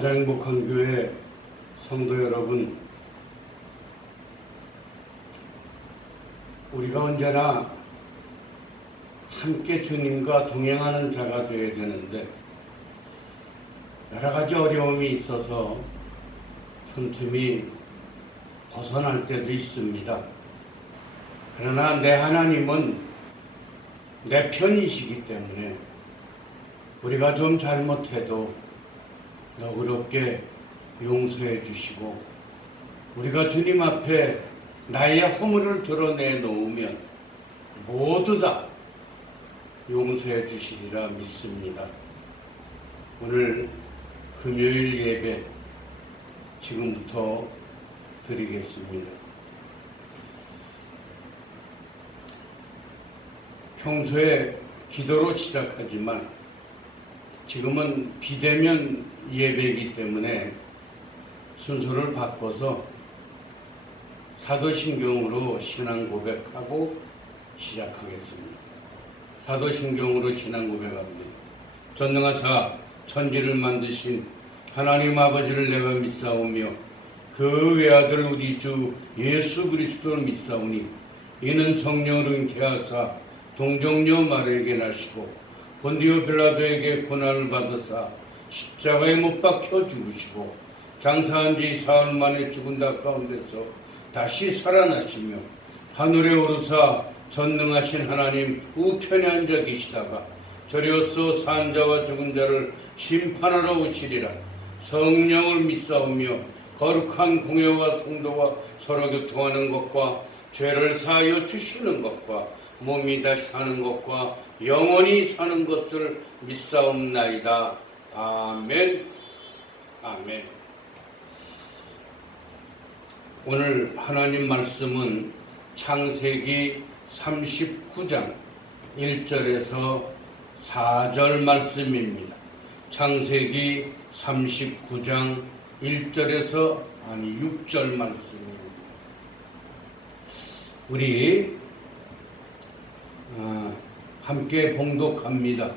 가장 행복한 교회 성도 여러분, 우리가 언제나 함께 주님과 동행하는 자가 되어야 되는데 여러 가지 어려움이 있어서 틈틈이 벗어날 때도 있습니다. 그러나 내 하나님은 내 편이시기 때문에 우리가 좀 잘못해도 너그럽게 용서해 주시고 우리가 주님 앞에 나의 허물을 드러내 놓으면 모두 다 용서해 주시리라 믿습니다. 오늘 금요일 예배 지금부터 드리겠습니다. 평소에 기도로 시작하지만 지금은 비대면 예배이기 때문에 순서를 바꿔서 사도신경으로 신앙 고백하고 시작하겠습니다. 사도신경으로 신앙 고백합니다. 전능하사 천지를 만드신 하나님 아버지를 내가 믿사오며 그 외아들 우리 주 예수 그리스도를 믿사오니 이는 성령으로 잉태하사 동정녀 마리아에게 나시고 본디오 빌라도에게 고난을 받으사 십자가에 못 박혀 죽으시고 장사한 지 사흘 만에 죽은 자 가운데서 다시 살아나시며 하늘에 오르사 전능하신 하나님 우편에 앉아 계시다가 저리로서 산 자와 죽은 자를 심판하러 오시리라. 성령을 믿사오며 거룩한 공회와 성도와 서로 교통하는 것과 죄를 사하여 주시는 것과 몸이 다시 사는 것과 영원히 사는 것을 믿사옵나이다. 아멘. 아멘. 오늘 하나님 말씀은 창세기 39장 1절에서 4절 말씀입니다. 창세기 39장 1절에서 6절 말씀입니다. 우리 함께 봉독합니다.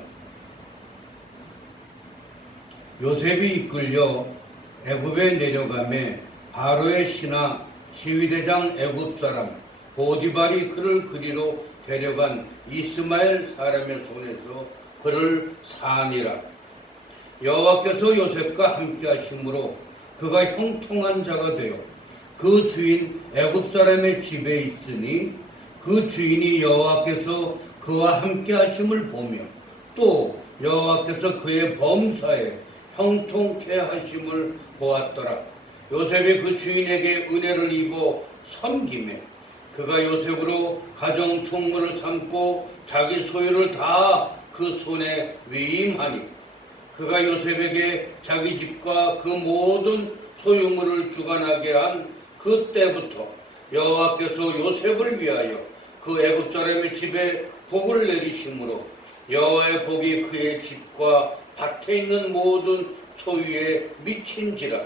요셉이 이끌려 애굽에 내려가매 바로의 신하 시위대장 애굽 사람 보디발이 그를 그리로 데려간 이스마엘 사람의 손에서 그를 사니라. 여호와께서 요셉과 함께 하심으로 그가 형통한 자가 되어 그 주인 애굽 사람의 집에 있으니 그 주인이 여호와께서 그와 함께 하심을 보며 또 여호와께서 그의 범사에 형통케 하심을 보았더라. 요셉이 그 주인에게 은혜를 입어 섬기매 그가 요셉으로 가정 총무를 삼고 자기 소유를 다 그 손에 위임하니 그가 요셉에게 자기 집과 그 모든 소유물을 주관하게 한 그때부터 여호와께서 요셉을 위하여 그 애굽 사람의 집에 복을 내리심으로 여호와의 복이 그의 집과 밭에 있는 모든 소유에 미친지라.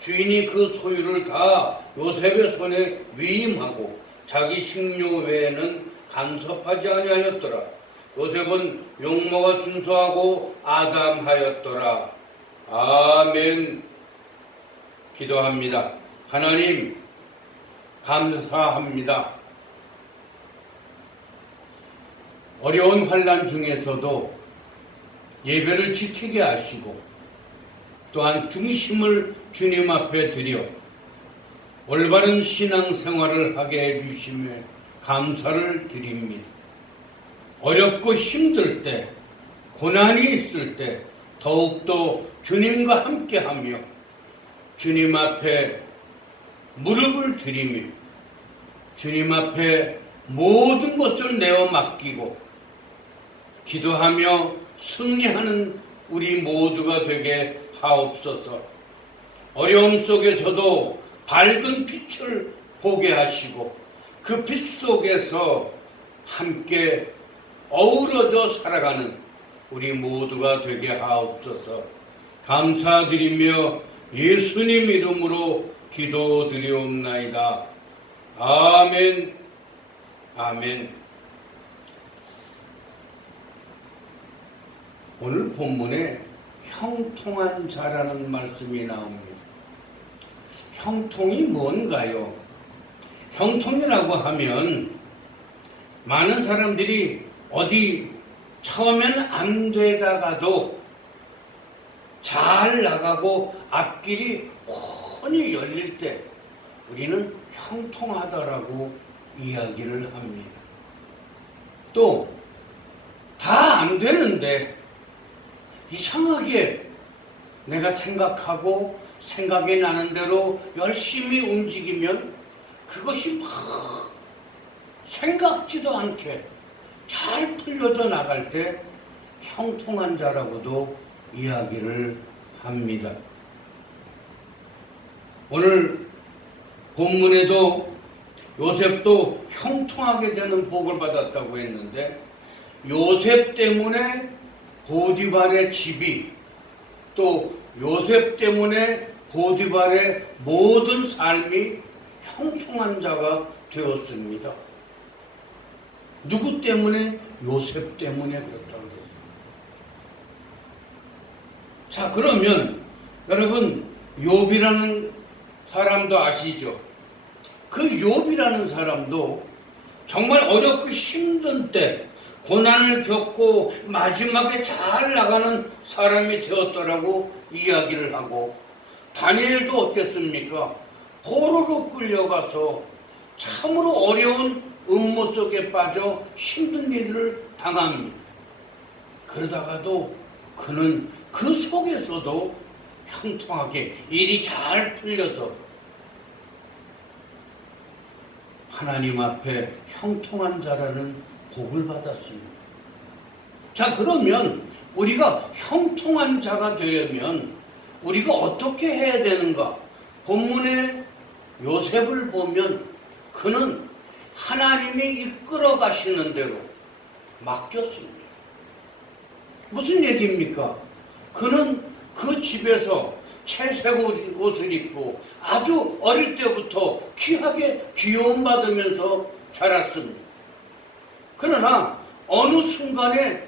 주인이 그 소유를 다 요셉의 손에 위임하고 자기 식료 외에는 간섭하지 아니하였더라. 요셉은 용모가 준수하고 아담하였더라. 아멘. 기도합니다. 하나님 감사합니다. 어려운 환난 중에서도 예배를 지키게 하시고 또한 중심을 주님 앞에 드려 올바른 신앙생활을 하게 해주심에 감사를 드립니다. 어렵고 힘들 때, 고난이 있을 때 더욱더 주님과 함께하며 주님 앞에 무릎을 드리며 주님 앞에 모든 것을 내어 맡기고 기도하며 승리하는 우리 모두가 되게 하옵소서. 어려움 속에서도 밝은 빛을 보게 하시고 그 빛 속에서 함께 어우러져 살아가는 우리 모두가 되게 하옵소서. 감사드리며 예수님 이름으로 기도드리옵나이다. 아멘. 아멘. 오늘 본문에 형통한 자라는 말씀이 나옵니다. 형통이 뭔가요? 형통이라고 하면 많은 사람들이 어디 처음엔 안 되다가도 잘 나가고 앞길이 훤히 열릴 때 우리는 형통하다라고 이야기를 합니다. 또 다 안 되는데 이상하게 내가 생각하고 생각이 나는 대로 열심히 움직이면 그것이 막 생각지도 않게 잘 풀려져 나갈 때 형통한 자라고도 이야기를 합니다. 오늘 본문에도 요셉도 형통하게 되는 복을 받았다고 했는데 요셉 때문에 보디발의 집이 또 요셉 때문에 보디발의 모든 삶이 형통한 자가 되었습니다. 누구 때문에? 요셉 때문에 그렇다고 했습니다. 자, 그러면 여러분 욥이라는 사람도 아시죠? 그 욥이라는 사람도 정말 어렵고 힘든 때 고난을 겪고 마지막에 잘 나가는 사람이 되었더라고 이야기를 하고, 다니엘도 어땠습니까? 포로로 끌려가서 참으로 어려운 음모 속에 빠져 힘든 일을 당합니다. 그러다가도 그는 그 속에서도 형통하게 일이 잘 풀려서 하나님 앞에 형통한 자라는 복을 받았습니다. 자, 그러면 우리가 형통한 자가 되려면 우리가 어떻게 해야 되는가? 본문에 요셉을 보면 그는 하나님이 이끌어 가시는 대로 맡겼습니다. 무슨 얘기입니까? 그는 그 집에서 채색 옷을 입고 아주 어릴 때부터 귀하게 귀여움받으면서 자랐습니다. 그러나 어느 순간에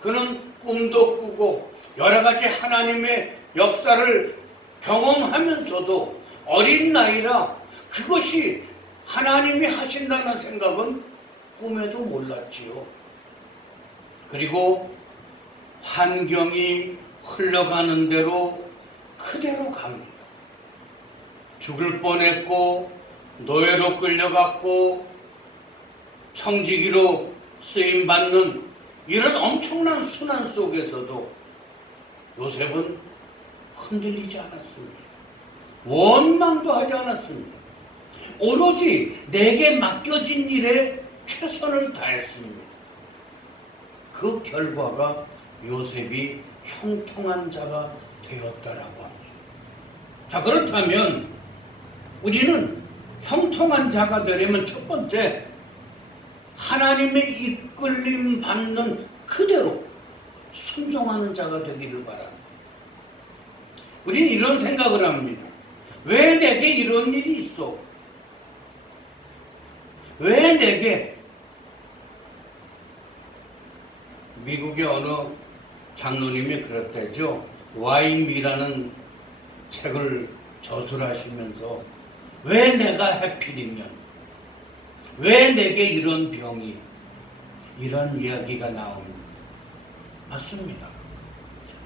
그는 꿈도 꾸고 여러 가지 하나님의 역사를 경험하면서도 어린 나이라 그것이 하나님이 하신다는 생각은 꿈에도 몰랐지요. 그리고 환경이 흘러가는 대로 그대로 갑니다. 죽을 뻔했고 노예로 끌려갔고 청지기로 쓰임받는 이런 엄청난 순환 속에서도 요셉은 흔들리지 않았습니다. 원망도 하지 않았습니다. 오로지 내게 맡겨진 일에 최선을 다했습니다. 그 결과가 요셉이 형통한 자가 되었다라고 합니다. 자, 그렇다면 우리는 형통한 자가 되려면 첫 번째, 하나님의 이끌림 받는 그대로 순종하는 자가 되기를 바랍니다. 우리는 이런 생각을 합니다. 왜 내게 이런 일이 있어? 왜 내게? 미국의 어느 장로님이 그랬대죠. 와인미라는 책을 저술하시면서 왜 내가 해필이면, 왜 내게 이런 병이, 이런 이야기가 나옵니다. 맞습니다.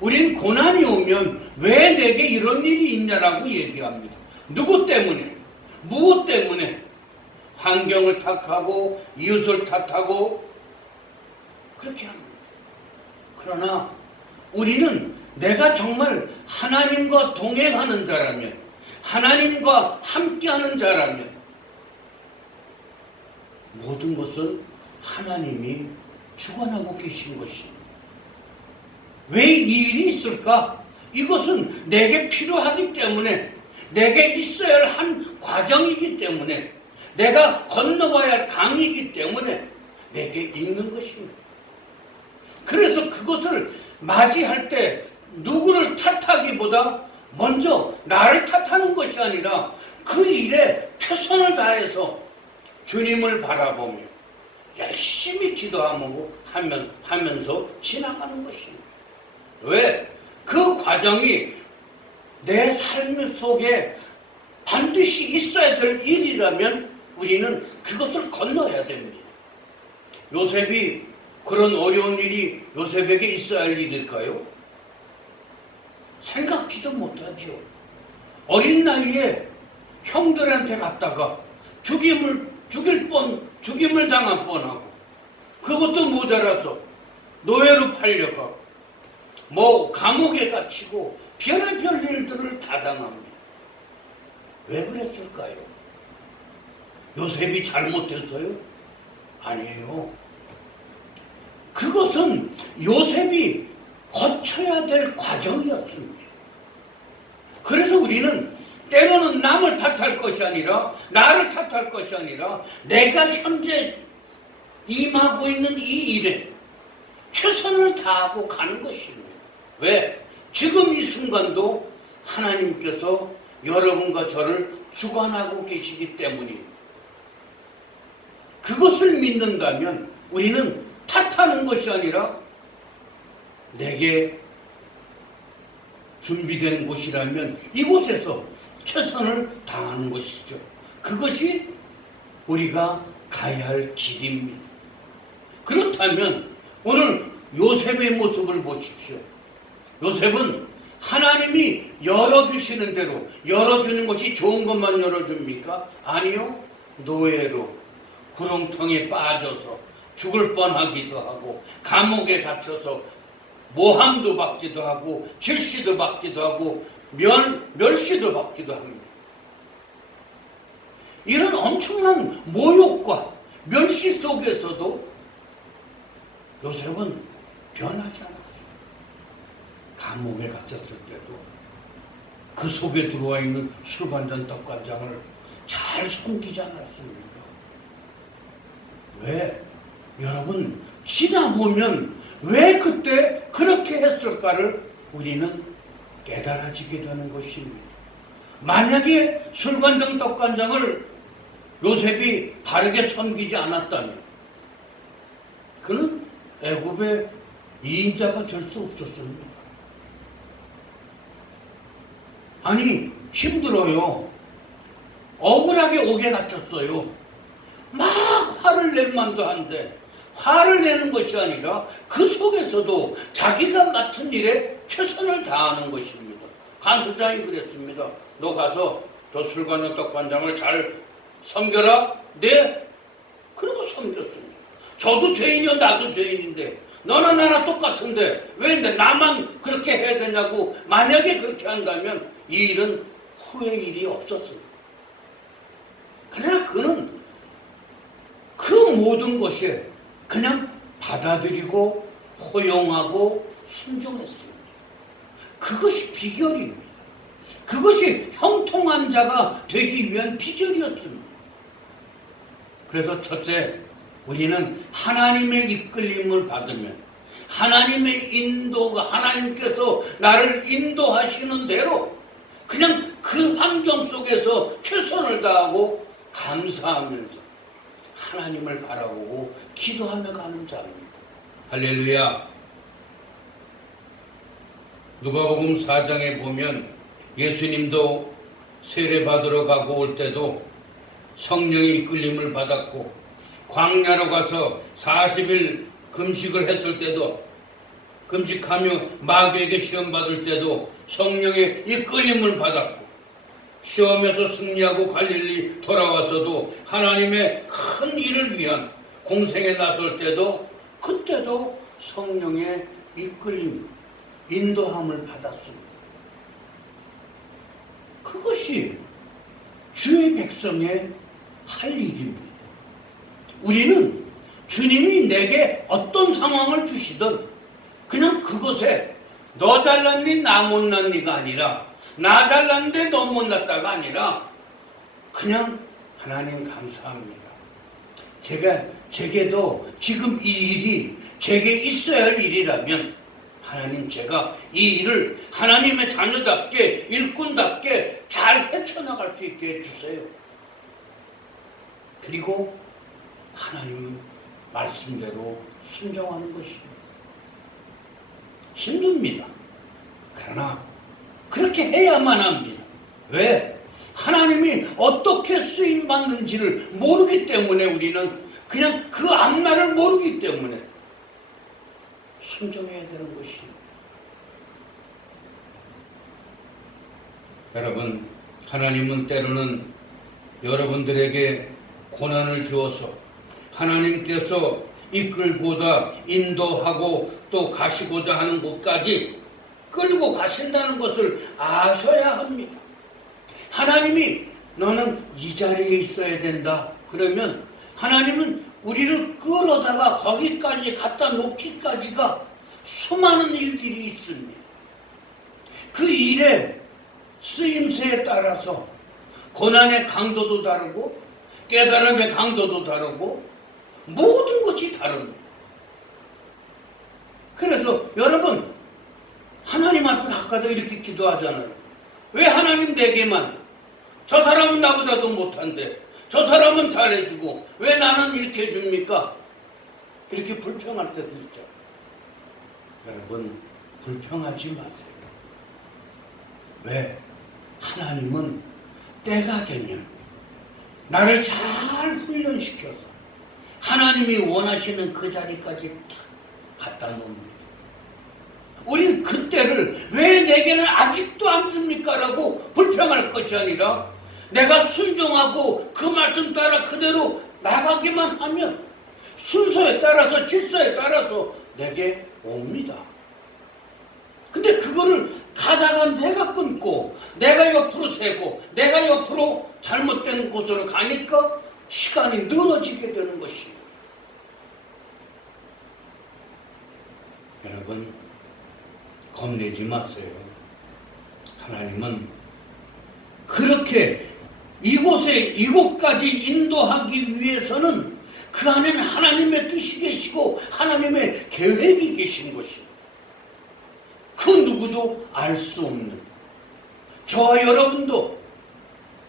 우린 고난이 오면 왜 내게 이런 일이 있냐라고 얘기합니다. 누구 때문에? 무엇 때문에? 환경을 탓하고 이웃을 탓하고 그렇게 합니다. 그러나 우리는 내가 정말 하나님과 동행하는 자라면, 하나님과 함께하는 자라면 모든 것은 하나님이 주관하고 계신 것입니다. 왜 이 일이 있을까? 이것은 내게 필요하기 때문에, 내게 있어야 할 한 과정이기 때문에, 내가 건너가야 할 강이기 때문에 내게 있는 것입니다. 그래서 그것을 맞이할 때 누구를 탓하기보다 먼저 나를 탓하는 것이 아니라 그 일에 최선을 다해서 주님을 바라보며 열심히 기도하면서 지나가는 것입니다. 왜? 그 과정이 내 삶 속에 반드시 있어야 될 일이라면 우리는 그것을 건너야 됩니다. 요셉이 그런 어려운 일이 요셉에게 있어야 할 일일까요? 생각지도 못하죠. 어린 나이에 형들한테 갔다가 죽임을 당한 뻔하고, 그것도 모자라서 노예로 팔려가고, 감옥에 갇히고 별의별 일들을 다 당합니다. 왜 그랬을까요? 요셉이 잘못했어요? 아니에요. 그것은 요셉이 거쳐야 될 과정이었습니다. 그래서 우리는 때로는 남을 탓할 것이 아니라, 나를 탓할 것이 아니라, 내가 현재 임하고 있는 이 일에 최선을 다하고 가는 것입니다. 왜? 지금 이 순간도 하나님께서 여러분과 저를 주관하고 계시기 때문입니다. 그것을 믿는다면 우리는 탓하는 것이 아니라 내게 준비된 곳이라면 이곳에서 최선을 다하는 것이죠. 그것이 우리가 가야 할 길입니다. 그렇다면 오늘 요셉의 모습을 보십시오. 요셉은 하나님이 열어주시는 대로, 열어주는 것이 좋은 것만 열어줍니까? 아니요. 노예로 구렁텅이에 빠져서 죽을 뻔하기도 하고, 감옥에 갇혀서 모함도 받기도 하고, 질시도 받기도 하고, 멸시도 받기도 합니다. 이런 엄청난 모욕과 멸시 속에서도 요셉은 변하지 않았어요. 감옥에 갇혔을 때도 그 속에 들어와 있는 술관장, 떡관장을 잘 섬기지 않았습니까? 왜? 여러분, 지나보면 왜 그때 그렇게 했을까를 우리는 깨달아지게 되는 것입니다. 만약에 술관장, 떡관장을 요셉이 바르게 섬기지 않았다면 그는 애굽의 2인자가 될 수 없었습니다. 아니, 힘들어요. 억울하게 옥에 갇혔어요. 막 화를 낼 만도 한데, 화를 내는 것이 아니라 그 속에서도 자기가 맡은 일에 최선을 다하는 것입니다. 간수장이 그랬습니다. 너 가서 저 술관장, 떡관장을 잘 섬겨라. 네? 그러고 섬겼습니다. 저도 죄인이요, 나도 죄인인데 너나 나나 똑같은데 왜 나만 그렇게 해야 되냐고. 만약에 그렇게 한다면 이 일은 후회 일이 없었습니다. 그러나 그는 그 모든 것에 그냥 받아들이고 호용하고 순종했습니다. 그것이 비결입니다. 그것이 형통한 자가 되기 위한 비결이었습니다. 그래서 첫째, 우리는 하나님의 이끌림을 받으면, 하나님의 인도가, 하나님께서 나를 인도하시는 대로 그냥 그 환경 속에서 최선을 다하고 감사하면서 하나님을 바라보고 기도하며 가는 자입니다. 할렐루야. 누가복음 4장에 보면 예수님도 세례 받으러 가고 올 때도 성령의 이끌림을 받았고, 광야로 가서 40일 금식을 했을 때도, 금식하며 마귀에게 시험 받을 때도 성령의 이끌림을 받았고, 시험에서 승리하고 갈릴리 돌아와서도 하나님의 큰 일을 위한 공생에 나설 때도, 그때도 성령의 이끌림, 인도함을 받았습니다. 그것이 주의 백성의 할 일입니다. 우리는 주님이 내게 어떤 상황을 주시든 그냥 그것에 너 잘났니 나 못났니가 아니라, 나 잘났는데 너 못났다가 아니라 그냥 하나님 감사합니다. 제게도 지금 이 일이 제게 있어야 할 일이라면 하나님, 제가 이 일을 하나님의 자녀답게, 일꾼답게 잘 헤쳐나갈 수 있게 해주세요. 그리고 하나님 말씀대로 순종하는 것입니다. 힘듭니다. 그러나 그렇게 해야만 합니다. 왜? 하나님이 어떻게 쓰임받는지를 모르기 때문에 우리는 그냥 그 앞날을 모르기 때문에 순종해야 되는 것이에요. 여러분, 하나님은 때로는 여러분들에게 고난을 주어서 하나님께서 이끌고자 인도하고 또 가시고자 하는 곳까지 끌고 가신다는 것을 아셔야 합니다. 하나님이 너는 이 자리에 있어야 된다. 그러면 하나님은 우리를 끌어다가 거기까지 갖다 놓기까지가 수많은 일들이 있습니다. 그 일의 쓰임새에 따라서 고난의 강도도 다르고 깨달음의 강도도 다르고 모든 것이 다릅니다. 그래서 여러분, 하나님 앞에 아까도 이렇게 기도하잖아요. 왜 하나님 내게만, 저 사람은 나보다도 못한데 저 사람은 잘해주고 왜 나는 이렇게 해줍니까? 이렇게 불평할 때도 있죠. 여러분, 불평하지 마세요. 왜? 하나님은 때가 되면 나를 잘 훈련시켜서 하나님이 원하시는 그 자리까지 딱 갖다 놓습니다. 우린 그때를 왜 내게는 아직도 안 줍니까? 라고 불평할 것이 아니라 내가 순종하고 그 말씀 따라 그대로 나가기만 하면 순서에 따라서 질서에 따라서 내게 옵니다. 근데 그거를 가다가 내가 끊고 내가 옆으로 세고 내가 옆으로 잘못된 곳으로 가니까 시간이 늘어지게 되는 것입니다. 여러분, 겁내지 마세요. 하나님은 그렇게 이곳까지 인도하기 위해서는 그 안에는 하나님의 뜻이 계시고 하나님의 계획이 계신 것입니다. 그 누구도 알 수 없는, 저와 여러분도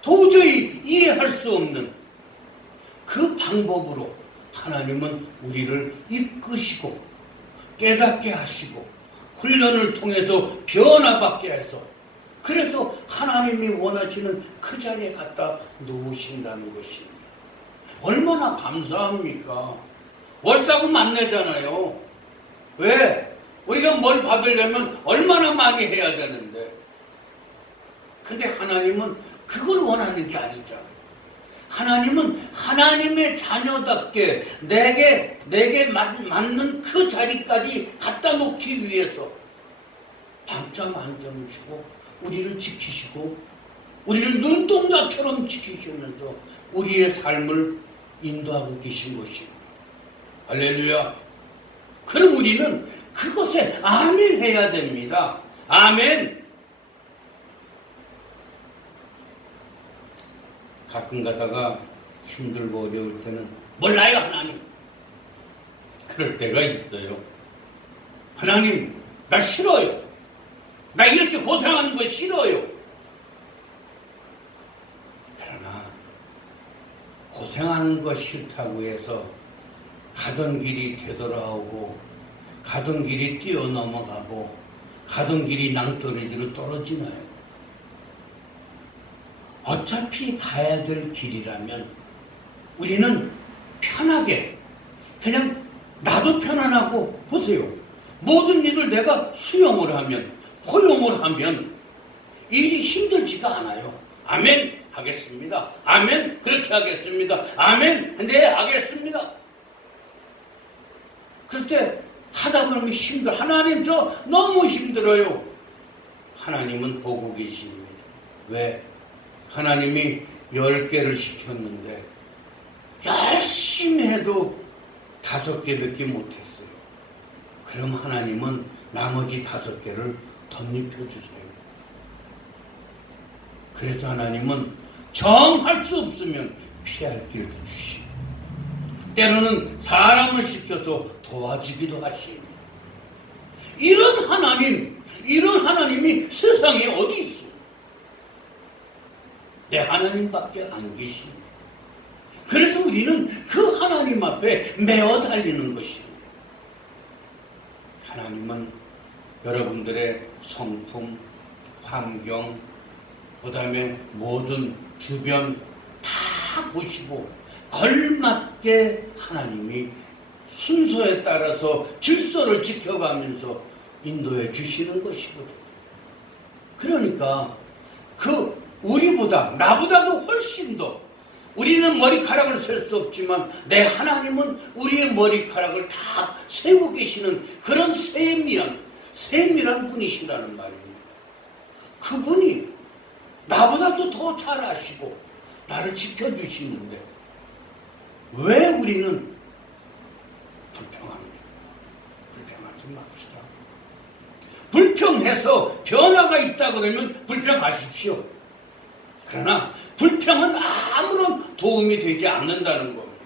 도저히 이해할 수 없는 그 방법으로 하나님은 우리를 이끄시고 깨닫게 하시고 훈련을 통해서 변화받게 해서 그래서 하나님이 원하시는 그 자리에 갖다 놓으신다는 것입니다. 얼마나 감사합니까? 월세금 안 내잖아요. 왜? 우리가 뭘 받으려면 얼마나 많이 해야 되는데. 근데 하나님은 그걸 원하는 게 아니잖아요. 하나님은 하나님의 자녀답게 내게 맞는 그 자리까지 갖다 놓기 위해서 밤잠 안 주무시고 우리를 지키시고 우리를 눈동자처럼 지키시면서 우리의 삶을 인도하고 계신 것입니다. 할렐루야. 그럼 우리는 그것에 아멘 해야 됩니다. 아멘. 가끔 가다가 힘들고 어려울 때는 몰라요 하나님. 그럴 때가 있어요. 하나님, 나 싫어요. 나 이렇게 고생하는 거 싫어요. 그러나 고생하는 거 싫다고 해서 가던 길이 되돌아오고 가던 길이 뛰어넘어가고 가던 길이 낭떠러지로 떨어지나요? 어차피 가야 될 길이라면 우리는 편하게 그냥 나도 편안하고 보세요. 모든 일을 내가 수용을 하면 포용을 하면 일이 힘들지가 않아요. 아멘 하겠습니다. 아멘 그렇게 하겠습니다. 아멘 네 하겠습니다. 그럴 때 하다 보면 힘들어. 하나님 저 너무 힘들어요. 하나님은 보고 계십니다. 왜? 하나님이 10개를 시켰는데 열심히 해도 5개밖에 못했어요. 그럼 하나님은 나머지 5개를 덧입혀주세요. 그래서 하나님은 정할 수 없으면 피할 길도 주시고 때로는 사람을 시켜서 도와주기도 하십니다. 이런 하나님이 세상에 어디 있어? 내 하나님밖에 안 계십니다. 그래서 우리는 그 하나님 앞에 매어 달리는 것입니다. 하나님은 여러분들의 성품, 환경, 그 다음에 모든 주변 다 보시고 걸맞게 하나님이 순서에 따라서 질서를 지켜가면서 인도해 주시는 것이거든요. 그러니까 우리보다 나보다도 훨씬 더 우리는 머리카락을 셀 수 없지만 내 하나님은 우리의 머리카락을 다 세우고 계시는 그런 세밀한 분이시라는 말입니다. 그분이 나보다도 더 잘 아시고 나를 지켜주시는데 왜 우리는 불평합니까? 불평하지 맙시다. 불평해서 변화가 있다 그러면 불평하십시오. 그러나 불평은 아무런 도움이 되지 않는다는 겁니다.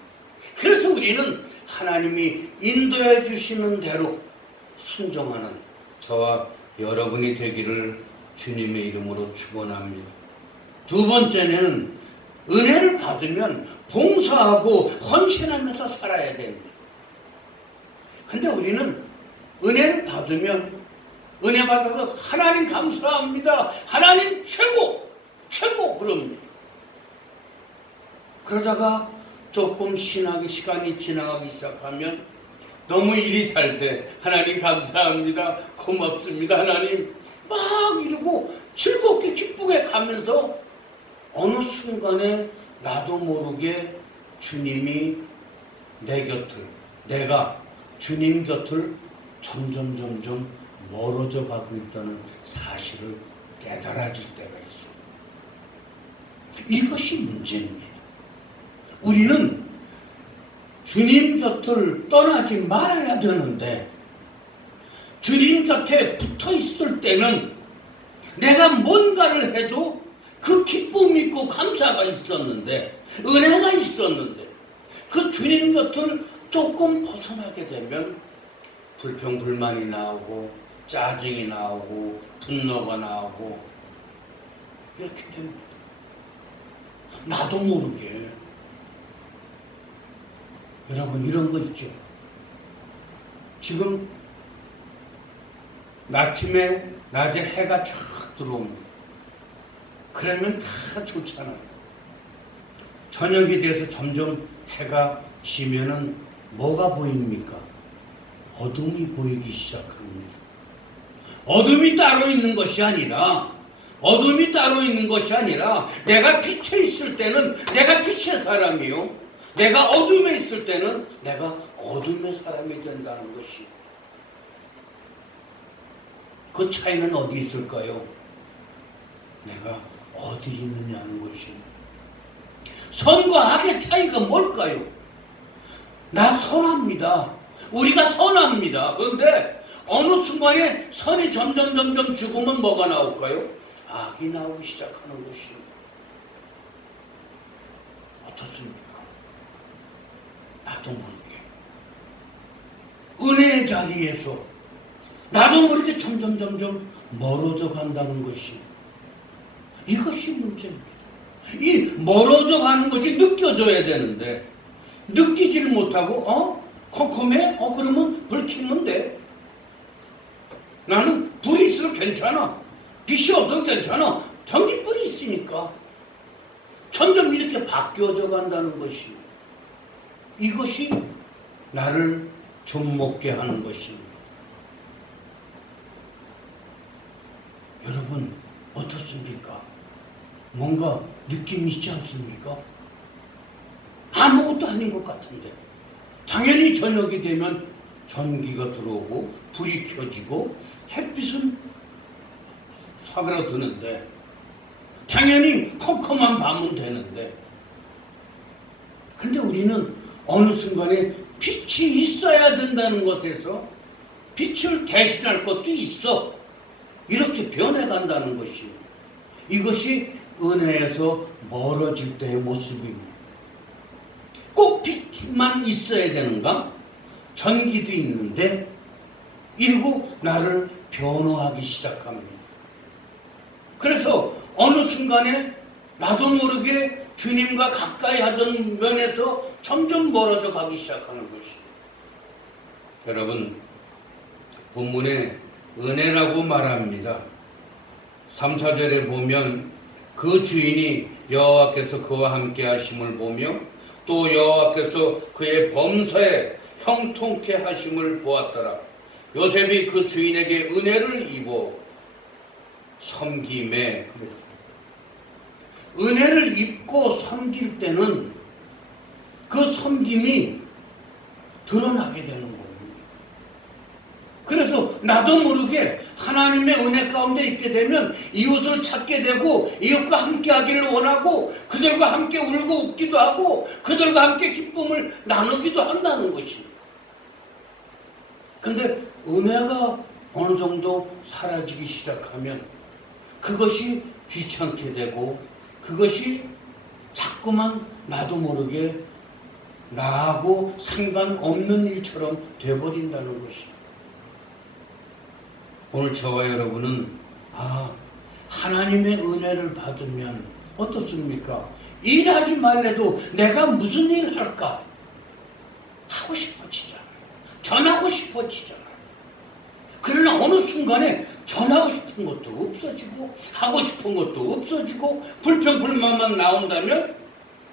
그래서 우리는 하나님이 인도해 주시는 대로 순종하는 저와 여러분이 되기를 주님의 이름으로 축원합니다. 두 번째는 은혜를 받으면 봉사하고 헌신하면서 살아야 됩니다. 근데 우리는 은혜를 받으면 은혜 받아서 하나님 감사합니다. 하나님 최고 그럽니다. 그러다가 조금 시간이 지나가기 시작하면 너무 일이 잘 돼. 하나님 감사합니다. 고맙습니다. 하나님 막 이러고 즐겁게 기쁘게 가면서 어느 순간에 나도 모르게 주님이 내가 주님 곁을 점점 멀어져 가고 있다는 사실을 깨달아질 때가 있어요. 이것이 문제입니다. 우리는 주님 곁을 떠나지 말아야 되는데 주님 곁에 붙어 있을 때는 내가 뭔가를 해도 그 기쁨이 있고 감사가 있었는데 은혜가 있었는데 그 주님 곁을 조금 벗어나게 되면 불평불만이 나오고 짜증이 나오고 분노가 나오고 이렇게 됩니다. 나도 모르게. 여러분 이런 거 있죠. 지금 낮에 해가 쫙 들어옵니다. 그러면 다 좋잖아요. 저녁이 돼서 점점 해가 지면은 뭐가 보입니까? 어둠이 보이기 시작합니다. 어둠이 따로 있는 것이 아니라 내가 빛에 있을 때는 내가 빛의 사람이요. 내가 어둠에 있을 때는 내가 어둠의 사람이 된다는 것이. 그 차이는 어디 있을까요? 내가 어디 있느냐는 것입니다. 선과 악의 차이가 뭘까요? 나 선합니다. 우리가 선합니다. 그런데 어느 순간에 선이 점점 죽으면 뭐가 나올까요? 악이 나오기 시작하는 것입니다. 어떻습니까? 나도 모르게 은혜의 자리에서 나도 모르게 점점 멀어져 간다는 것이 이것이 문제입니다. 이 멀어져 가는 것이 느껴져야 되는데 느끼지를 못하고 컴컴해? 그러면 불 켜면 돼. 나는 불이 있어도 괜찮아. 빛이 없어도 괜찮아. 전기불이 있으니까 점점 이렇게 바뀌어져 간다는 것이 이것이 나를 좀먹게 하는 것입니다. 여러분 어떻습니까? 뭔가 느낌이 있지 않습니까? 아무것도 아닌 것 같은데 당연히 저녁이 되면 전기가 들어오고 불이 켜지고 햇빛은 사그라드는데 당연히 컴컴한 밤은 되는데 근데 우리는 어느 순간에 빛이 있어야 된다는 것에서 빛을 대신할 것도 있어. 이렇게 변해간다는 것이요. 이것이 은혜에서 멀어질 때의 모습입니다. 꼭 빛만 있어야 되는가? 전기도 있는데 이러고 나를 변호하기 시작합니다. 그래서 어느 순간에 나도 모르게 주님과 가까이 하던 면에서 점점 멀어져 가기 시작하는 것이에요. 여러분 본문에 은혜라고 말합니다. 3, 4절에 보면 그 주인이 여호와께서 그와 함께 하심을 보며 또 여호와께서 그의 범사에 형통케 하심을 보았더라. 요셉이 그 주인에게 은혜를 입어 섬김에, 은혜를 입고 섬길 때는 그 섬김이 드러나게 되는 겁니다. 그래서 나도 모르게 하나님의 은혜 가운데 있게 되면 이웃을 찾게 되고 이웃과 함께 하기를 원하고 그들과 함께 울고 웃기도 하고 그들과 함께 기쁨을 나누기도 한다는 것입니다. 근데 은혜가 어느 정도 사라지기 시작하면 그것이 귀찮게 되고 그것이 자꾸만 나도 모르게 나하고 상관없는 일처럼 되어버린다는 것입니다. 오늘 저와 여러분은 하나님의 은혜를 받으면 어떻습니까? 일하지 말래도 내가 무슨 일 할까? 하고 싶어지잖아요. 전하고 싶어지잖아요. 그러나 어느 순간에 전하고 싶은 것도 없어지고 하고 싶은 것도 없어지고 불평불만만 나온다면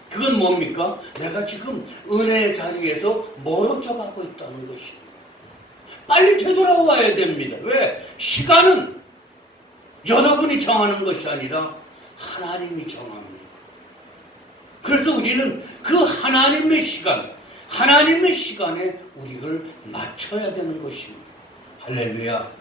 그건 뭡니까? 내가 지금 은혜의 자리에서 멀어져 가고 있다는 것입니다. 빨리 되돌아와야 됩니다. 왜? 시간은 여러분이 정하는 것이 아니라 하나님이 정합니다. 그래서 우리는 그 하나님의 시간에 우리를 맞춰야 되는 것입니다. 할렐루야.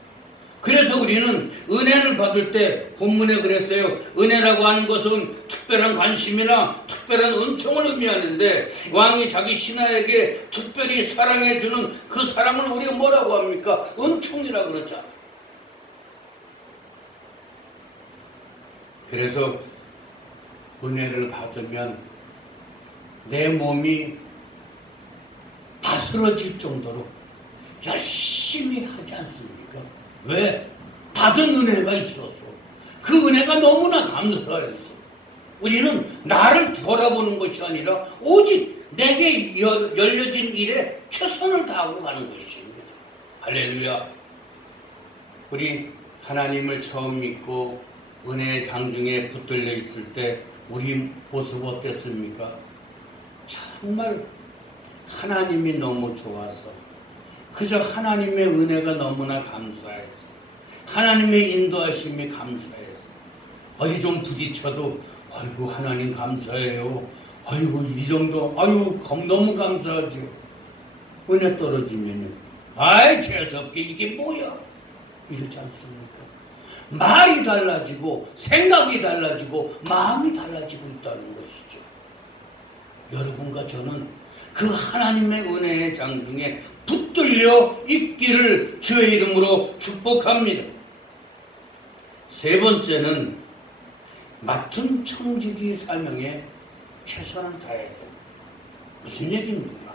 그래서 우리는 은혜를 받을 때 본문에 그랬어요. 은혜라고 하는 것은 특별한 관심이나 특별한 은총을 의미하는데 왕이 자기 신하에게 특별히 사랑해주는 그 사랑을 우리가 뭐라고 합니까? 은총이라고 그러잖아요. 그래서 은혜를 받으면 내 몸이 바스러질 정도로 열심히 하지 않습니까? 왜? 받은 은혜가 있어서 그 은혜가 너무나 감사해서 우리는 나를 돌아보는 것이 아니라 오직 내게 열려진 일에 최선을 다하고 가는 것입니다. 할렐루야. 우리 하나님을 처음 믿고 은혜의 장중에 붙들려 있을 때 우리 모습 어땠습니까? 정말 하나님이 너무 좋아서 그저 하나님의 은혜가 너무나 감사해서 하나님의 인도하심이 감사해서 어디 좀 부딪혀도 아이고 하나님 감사해요. 아이고 이 정도 아이고 너무 감사하죠. 은혜 떨어지면 아이 재수없게 이게 뭐야 이러지 않습니까? 말이 달라지고 생각이 달라지고 마음이 달라지고 있다는 것이죠. 여러분과 저는 그 하나님의 은혜의 장중에 붙들려 있기를 주의 이름으로 축복합니다. 세 번째는 맡은 청지기 사명에 최선을 다해야 됩니다. 무슨 얘기입니까?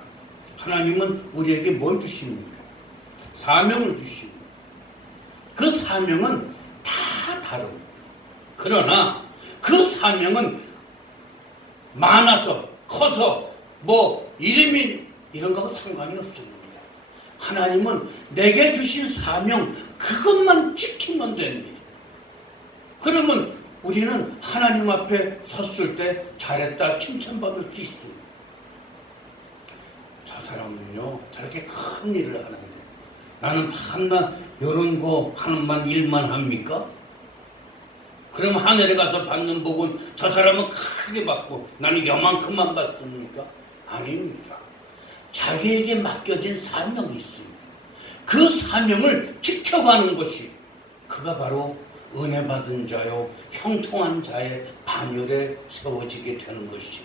하나님은 우리에게 뭘 주십니까? 사명을 주십니다. 그 사명은 다 다릅니다. 그러나 그 사명은 많아서 커서 이름이 이런 거하고 상관이 없습니다. 하나님은 내게 주신 사명 그것만 지키면 됩니다. 그러면 우리는 하나님 앞에 섰을 때 잘했다 칭찬받을 수 있습니다. 저 사람은요 저렇게 큰 일을 하는데 나는 한낱 이런 거 하는 일만 합니까? 그럼 하늘에 가서 받는 복은 저 사람은 크게 받고 나는 요만큼만 받습니까? 아닙니다. 자기에게 맡겨진 사명이 있습니다. 그 사명을 지켜가는 것이 그가 바로 은혜 받은 자요 형통한 자의 반열에 세워지게 되는 것이죠.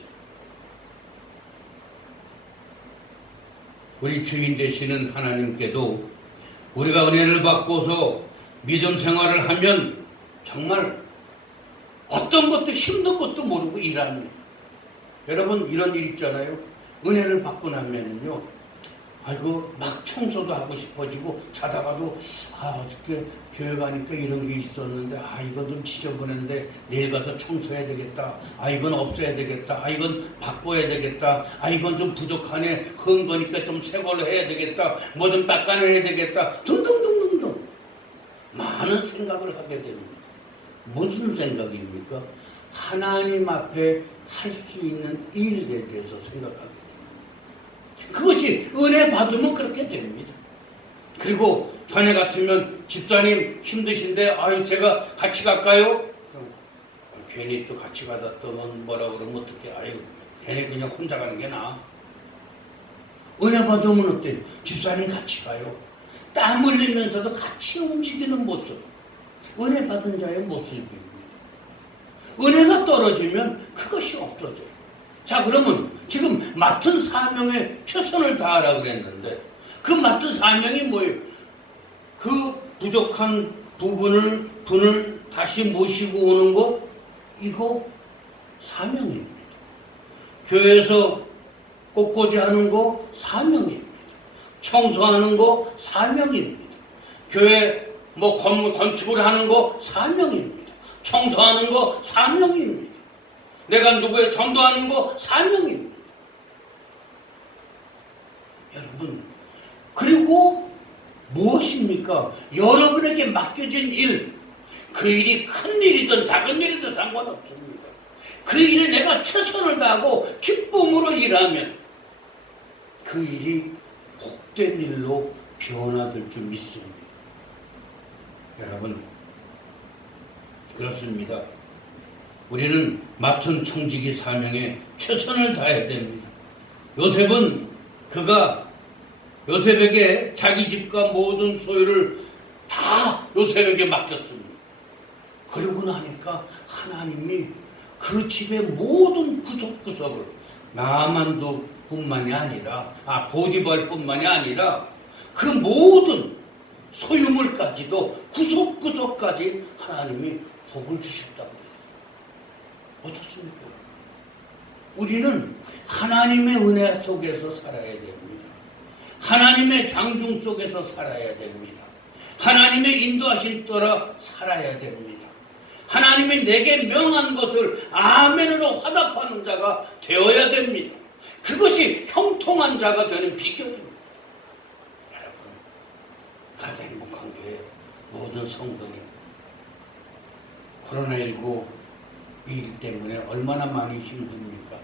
우리 주인 되시는 하나님께도 우리가 은혜를 받고서 믿음 생활을 하면 정말 어떤 것도 힘든 것도 모르고 일합니다. 여러분 이런 일 있잖아요. 은혜를 받고 나면은요 아이고 막 청소도 하고 싶어지고 자다가도 어저께 교회 가니까 이런 게 있었는데 이건 좀 지저분한데 내일 가서 청소해야 되겠다. 이건 없애야 되겠다. 이건 바꿔야 되겠다. 이건 좀 부족하네. 헌 거니까 좀 새 걸로 해야 되겠다. 뭐 좀 닦아내야 되겠다. 등등등등등. 많은 생각을 하게 됩니다. 무슨 생각입니까? 하나님 앞에 할 수 있는 일에 대해서 생각하게 됩니다. 그것이 은혜 받으면 그렇게 됩니다. 그리고 전에 같으면 집사님 힘드신데 아유 제가 같이 갈까요? 괜히 또 같이 가다 또 뭐라 그러면 어떡해. 아유 괜히 그냥 혼자 가는 게 나아. 은혜 받으면 어때요? 집사님 같이 가요. 땀 흘리면서도 같이 움직이는 모습. 은혜 받은 자의 모습입니다. 은혜가 떨어지면 그것이 없어져요. 자 그러면 지금 맡은 사명에 최선을 다하라 그랬는데 그 맡은 사명이 뭐예요? 그 부족한 분을 다시 모시고 오는 것 이거 사명입니다. 교회에서 꽃꽂이 하는 거 사명입니다. 청소하는 거 사명입니다. 교회 뭐 건물 건축을 하는 거 사명입니다. 청소하는 거 사명입니다. 내가 누구에 전도하는 거 사명입니다. 여러분 그리고 무엇입니까? 여러분에게 맡겨진 일, 그 일이 큰 일이든 작은 일이든 상관없습니다. 그 일에 내가 최선을 다하고 기쁨으로 일하면 그 일이 복된 일로 변화될 줄 믿습니다. 여러분 그렇습니다. 우리는 맡은 청지기 사명에 최선을 다해야 됩니다. 요셉은 요셉에게 자기 집과 모든 소유를 다 요셉에게 맡겼습니다. 그러고 나니까 하나님이 그 집의 모든 구석구석을 나만도 뿐만이 아니라 보디발 뿐만이 아니라 그 모든 소유물까지도 구석구석까지 하나님이 복을 주셨다고 그랬어요. 어떻습니까? 우리는 하나님의 은혜 속에서 살아야 됩니다. 하나님의 장중 속에서 살아야 됩니다. 하나님의 인도하심 따라 살아야 됩니다. 하나님이 내게 명한 것을 아멘으로 화답하는 자가 되어야 됩니다. 그것이 형통한 자가 되는 비결입니다. 여러분, 가장 행복한 게 모든 성도님 코로나19 이 일 때문에 얼마나 많이 힘듭니까?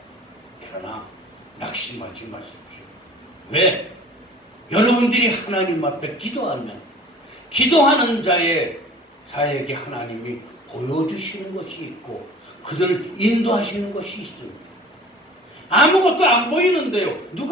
그러나 낙심하지 마십시오. 왜? 여러분들이 하나님 앞에 기도하면 기도하는 자에게 하나님이 보여주시는 것이 있고 그들을 인도하시는 것이 있습니다. 아무것도 안 보이는데요. 누가